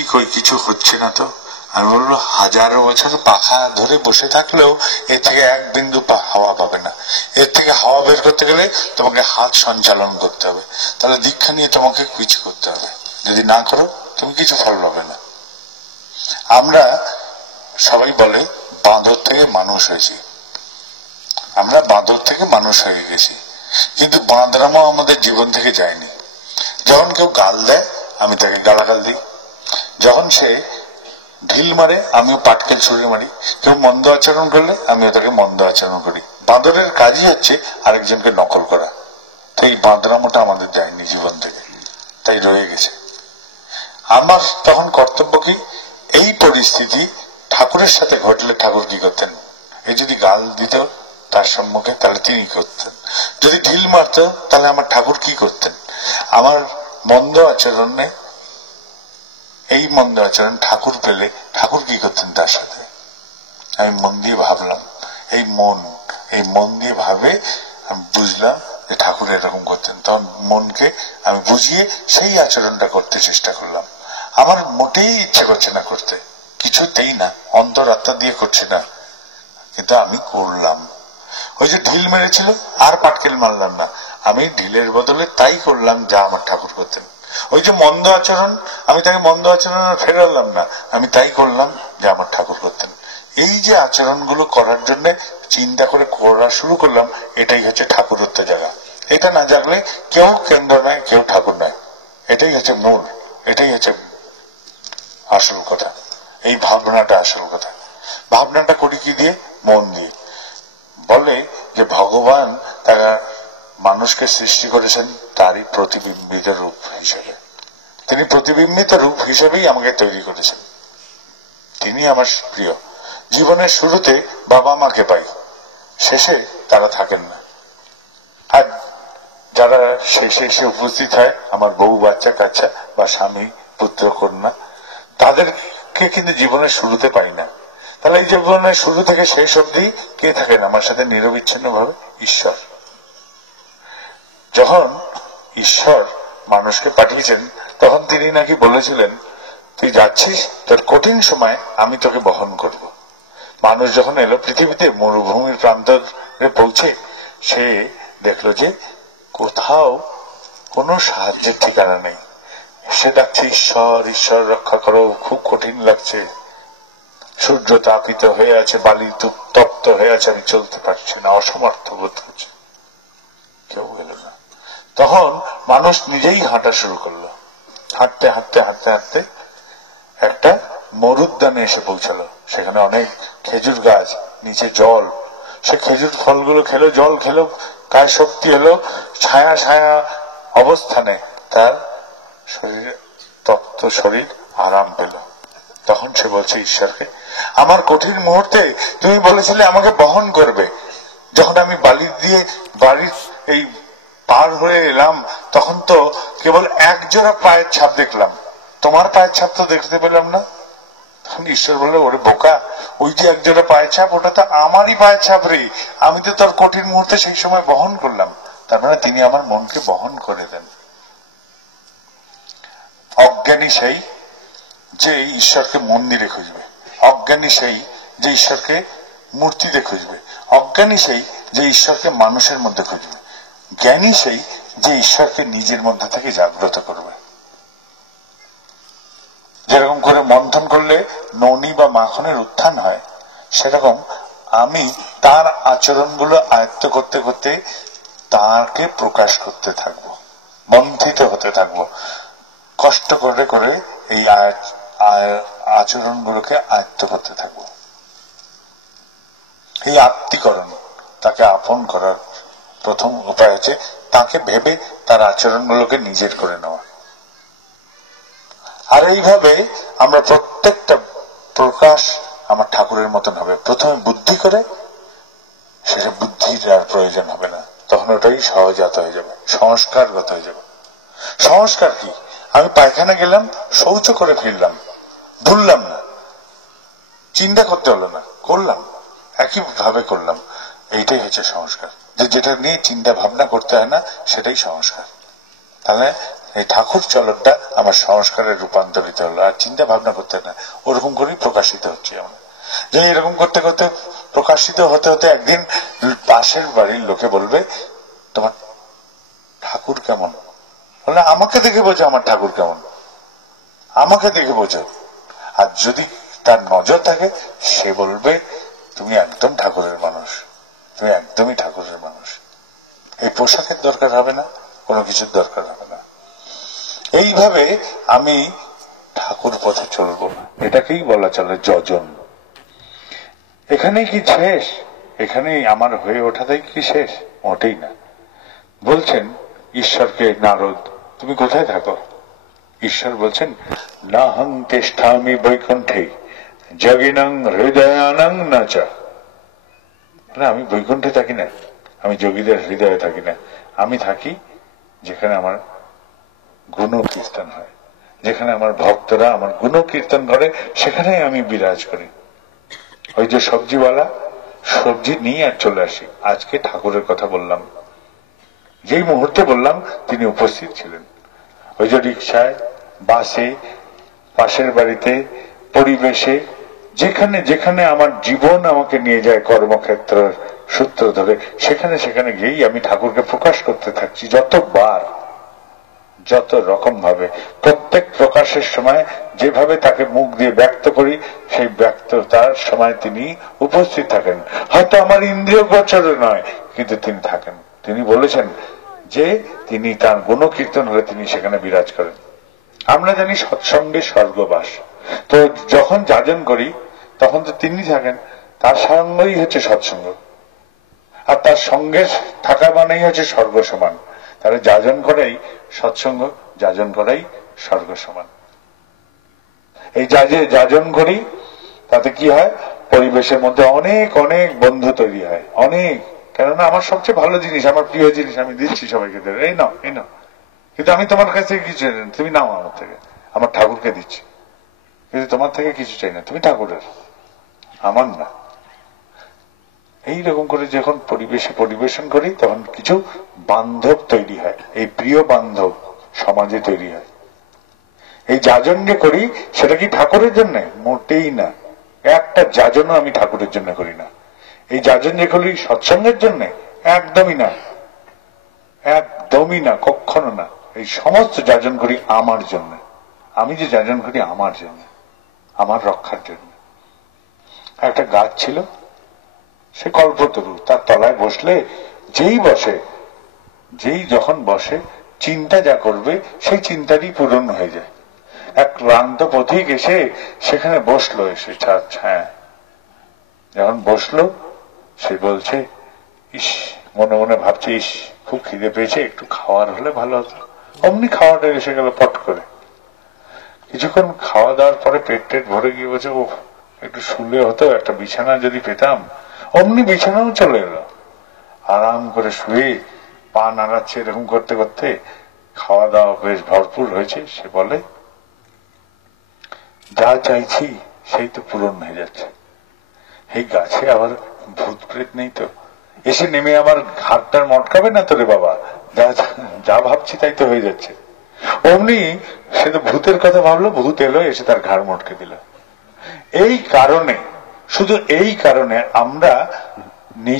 কি কই কিছু হচ্ছে না তো? আমি বললো হাজারো বছর পাখা ধরে বসে থাকলেও এর থেকে এক বিন্দু হাওয়া পাবে না। এর থেকে হাওয়া বের করতে গেলে তোমাকে হাত সঞ্চালন করতে হবে, তাহলে দীক্ষা নিয়ে তোমাকে কিছু করতে হবে। যদি না করো তুমি কিছু ফল পাবে না। আমরা সবাই বলে বাঁদর থেকে মানুষ হয়েছি, আমরা বাঁদর থেকে মানুষ হয়ে গেছি, কিন্তু বাঁদরামও আমাদের জীবন থেকে যায়নি। যখন কেউ গাল দেয় আমি তাকে গালাগাল দিই, যখন সে ঢিল মারে আমিও পাটকেল ছুঁড়ে মারি, কেউ মন্দ আচরণ করলে আমিও তাকে মন্দ আচরণ করি। বাঁদরের কাজই হচ্ছে আরেকজনকে নকল করা। তো এই বাঁদরামোটা আমাদের যায়নি জীবন থেকে, তাই রয়ে গেছে। আমার তখন কর্তব্য কি, এই পরিস্থিতি ঠাকুরের সাথে ঘটলে ঠাকুর কি করতেন? এই যদি গাল দিত তার সম্মুখে তাহলে তিনি করতেন, যদি ঢিল মারত তাহলে আমার ঠাকুর কি করতেন? আমার মন্দ আচরণে, এই মন্দ আচরণ ঠাকুর পেলে ঠাকুর কি করতেন তার সাথে? আমি মন দিয়ে ভাবলাম, এই মন দিয়ে ভাবে আমি বুঝলাম যে ঠাকুর এরকম করতেন। তখন মনকে আমি বুঝিয়ে সেই আচরণটা করতে চেষ্টা করলাম। আমার মোটেই ইচ্ছে করছে না করতে, কিছুতেই না, অন্তরাত্মা দিয়ে করছে না, কিন্তু আমি করলাম। ওই যে ঢিল মেরেছিল আর পাটকেল মারলাম না, আমি ঢিলের বদলে তাই করলাম যা আমার ঠাকুর করতেন। ওই যে মন্দ আচরণ, আমি তাকে মন্দ আচরণ ফেরালাম না, আমি তাই করলাম যা আমার ঠাকুর করতেন। এই যে আচরণগুলো করার জন্য চিন্তা করে করা শুরু করলাম, এটাই হচ্ছে ঠাকুরত্ব জায়গা। এটা না জাগলে কেউ কেন্দ্র নয়, কেউ ঠাকুর নয়। এটাই হচ্ছে মূল, এটাই হচ্ছে আসল কথা। এই ভাবনাটা আসল কথা। ভাবনাটা করি কি দিয়ে? মন দিয়ে। বলে যে ভগবান তারা মানুষকে সৃষ্টি করেছেন তারই প্রতিবিম্বিত রূপ হিসেবে। তিনি প্রতিবিম্বিত রূপ হিসেবেই আমাকে তৈরি করেছেন। তিনি আমার প্রিয়। জীবনের শুরুতে বাবা মাকে পাই, শেষে তারা থাকেন না। আর যারা শেষে এসে উপস্থিত হয়, আমার বউ বাচ্চা কাচ্চা বা স্বামী পুত্র কন্যা, তাদেরকে কিন্তু জীবনের শুরুতে পাই না। তাহলে এই জীবনের শুরু থেকে শেষ অবধি কে থাকেন আমার সাথে নিরবিচ্ছিন্ন ভাবে? ঈশ্বর। যখন ঈশ্বর মানুষকে পাঠিয়েছেন তখন তিনি নাকি বলেছিলেন, তুই যাচ্ছিস, তোর কঠিন সময় আমি তোকে বহন করব। মানুষ যখন এলো পৃথিবীতে, মরুভূমির প্রান্তরে পৌঁছে সে দেখলো যে কোথাও কোনো সাহায্যের ঠিকানা নেই। সে ডাকছে ঈশ্বর, ঈশ্বর রক্ষা করো, খুব কঠিন লাগছে, সূর্য তাপিত হয়ে আছে, বালি তপ্ত হয়ে আছে, আমি চলতে পারছি না, অসমর্থ বোধ করছে। কেউ এলো না। তখন মানুষ নিজেই হাঁটা শুরু করলো। হাঁটতে হাঁটতে হাঁটতে হাঁটতে একটা মরুদ্যানে এসে পৌঁছালো। সেখানে অনেক খেজুর গাছ, নিচে জল। সে খেজুর ফলগুলো খেলো, জল খেলো, গায়ে শক্তি এলো, ছায়া ছায়া অবস্থানে তার শরীরে, তপ্ত শরীর আরাম পেল। তখন সে বলছে ঈশ্বরকে, আমার কঠিন মুহূর্তে তুমি বলেছিলে আমাকে বহন করবে। যখন আমি বালি দিয়ে বাড়ির এই পার হয়ে এলাম তখন তো কেবল এক জোড়া পায়ের ছাপ দেখলাম, তোমার পায়ের ছাপ তো দেখতে পেলাম না। তখন ঈশ্বর বললো, ওরে বোকা, ওই যে এক জোড়া পায়ের ছাপ, ওটা তো আমারই পায়ের ছাপ রে, আমি তো তোর কঠিন মুহূর্তে সেই সময় বহন করলাম। তার মানে তিনি আমার মনকে বহন করে দেন। অজ্ঞানী সেই যে ঈশ্বরকে মন্দিরে খুঁজবে, অজ্ঞানী সেই যে ঈশ্বরকে মূর্তিতে খুঁজবে, অজ্ঞানী সেই যে ঈশ্বরকে মানুষের মধ্যে খুঁজবে, জ্ঞানী সেই যে ঈশ্বরকে নিজের মধ্যে থেকে জাগ্রত করবে। যেরকম করে মন্থন করলে ননি বা মাখনের উত্থান হয়, সেরকম আমি তার আচরণগুলো আয়ত্ত করতে করতে তাকে প্রকাশ করতে থাকবো, মন্থিত হতে থাকবো, কষ্ট করে করে এই আচরণগুলোকে আয়ত্ত করতে থাকবো। এই আত্মীকরণ, তাকে আপন করার প্রথম উপায় হচ্ছে তাকে ভেবে তার আচরণগুলোকে নিজের করে নেওয়া। আর এইভাবে আমরা প্রত্যেকটা প্রকাশ আমার ঠাকুরের মতন হবে। প্রথমে বুদ্ধি করে, শেষে বুদ্ধির আর প্রয়োজন হবে না, তখন ওটাই সহজাত হয়ে যাবে, সংস্কারগত হয়ে যাবে। সংস্কার কি? আমি পায়খানা গেলাম, শৌচ করে ফিরলাম, ভুললাম না, চিন্তা করতে হলো না, করলাম, একই ভাবে করলাম। এইটাই হচ্ছে সংস্কার। যেটা নিয়ে চিন্তা ভাবনা করতে হয় না, সেটাই সংস্কার। তাহলে এই ঠাকুর চলনটা আমার সংস্কারে রূপান্তরিত হলো, আর চিন্তা ভাবনা করতে না, ওরকম করেই প্রকাশিত হচ্ছে আমরা। যে এরকম করতে করতে প্রকাশিত হতে হতে একদিন পাশের বাড়ির লোকে বলবে, তোমার ঠাকুর কেমন? বলে, আমাকে দেখে বোঝো আমার ঠাকুর কেমন, আমাকে দেখে বোঝো। আর যদি তার নজর থাকে, সে বলবে, তুমি একদম ঠাকুরের মানুষ, তুমি একদমই ঠাকুরের মানুষ। এই পোশাকের দরকার হবে না, কোনো কিছুর দরকার হবে না। এইভাবে আমি ঠাকুর পথে চলবো, এটাকেই বলা চলে যজন। এখানেই কি শেষ? এখানেই আমার হয়ে ওঠাটাই কি শেষ? মোটেই না। বলছেন ঈশ্বরকে নারদ, তুমি কোথায় থাকো? ঈশ্বর বলছেন, না হং তেষ্ঠামি বৈকুণ্ঠে যোগিনং হৃদয়ানং নাচ। আমি বৈকুণ্ঠে থাকি না, আমি যোগীদের হৃদয়ে থাকি না, আমি থাকি যেখানে আমার গুণ কীর্তন হয়, যেখানে আমার ভক্তরা আমার গুণ কীর্তন করে, সেখানে আমি বিরাজ করি। ওই যে সবজিওয়ালা, সবজি নিয়ে আর চলে আসি। আজকে ঠাকুরের কথা বললাম, যেই মুহূর্তে বললাম তিনি উপস্থিত ছিলেন। ওই যে রিক্সায়, বাসে, পাশের বাড়িতে, পরিবেশে, যেখানে যেখানে আমার জীবন আমাকে নিয়ে যায় কর্মক্ষেত্র সূত্র ধরে, সেখানে সেখানে গিয়েই আমি ঠাকুরকে প্রকাশ করতে থাকছি, যতবার, যত রকম ভাবে। প্রত্যেক প্রকাশের সময় যেভাবে তাকে মুখ দিয়ে ব্যক্ত করি, সেই ব্যক্ততার সময় তিনি উপস্থিত থাকেন। হয়তো আমার ইন্দ্রিয় গোচরে নয়, কিন্তু তিনি থাকেন। তিনি বলেছেন যে তিনি তার গুণ কীর্তন হলে তিনি সেখানে বিরাজ করেন। আমরা জানি সৎসঙ্গে স্বর্গবাস। তো যখন যাজন করি তখন তো তিনি থাকেন, তার সঙ্গই হচ্ছে সৎসঙ্গ, আর তার সঙ্গে থাকা মানেই হচ্ছে স্বর্গ সমান। তাহলে যাজন করাই সৎসঙ্গ, যাজন করাই স্বর্গ সমান। এই যাজন করি, তাতে কি হয়? পরিবেশের মধ্যে অনেক অনেক বন্ধু তৈরি হয়, অনেক। কেননা আমার সবচেয়ে ভালো জিনিস, আমার প্রিয় জিনিস আমি দিচ্ছি সবাইকে, এই নাও, এই নাও। কিন্তু আমি তোমার কাছে কিছু, তুমি নাও আমার থেকে, আমার ঠাকুরকে দিচ্ছি, কিন্তু তোমার থেকে কিছু চাই না, তুমি ঠাকুরের, আমার না। এইরকম করে যখন পরিবেশে পরিবেশন করি, তখন কিছু বান্ধব তৈরি হয়, এই প্রিয় বান্ধব সমাজে তৈরি হয়। এই যাজন যে করি, সেটা কি ঠাকুরের জন্য? মোটেই না। একটা যাজনও আমি ঠাকুরের জন্য করি না। এই যাজন যে করি সৎসঙ্গের জন্য, একদমই না, একদমই না, কখনো না। এই সমস্ত যাজন করি আমার জন্য। আমি যে যাজন করি আমার জন্য, আমার রক্ষার জন্য। একটা গাছ ছিল, সে কল্পতরু, তার তলায় বসলে যেই যখন বসে, চিন্তা যা করবে সেই চিন্তারই পূরণ হয়ে যায়। এক ক্লান্ত পথিক এসে সেখানে বসলো, এসে ছায়া যখন বসলো, সে বলছে, ইস, মনে মনে ভাবছে, ইস, খুব খিদে পেয়েছে, একটু খাওয়ার হলে ভালো হতো। অমনি খাওয়াটা এসে গেল পট করে। কিছুক্ষণ খাওয়া দাওয়ার পরে পেট টেট ভরে গিয়ে বলছে, ও, একটু শুলে হতো, একটা বিছানা যদি পেতাম। অমনি বিছানাও চলে এলো। আরাম করে শুয়ে পা নাড়াচ্ছে, এরকম করতে করতে খাওয়া দাওয়া বেশ ভরপুর হয়েছে। সে বলে, যা চাইছি সেই তো পূরণ হয়ে যাচ্ছে। এই গাছে আবার ভূত প্রেত নেই তো? এসে নেমে আমার হাতটার মটকাবে না তো রে বাবা? যা ভাবছি তাই তো হয়ে যাচ্ছে। অমনি সে তো ভূতের কথা ভাবলো, ভূত এলো, এসে তার ঘাড় মটকে দিল। এই কারণে, শুধু এই কারণে আমরা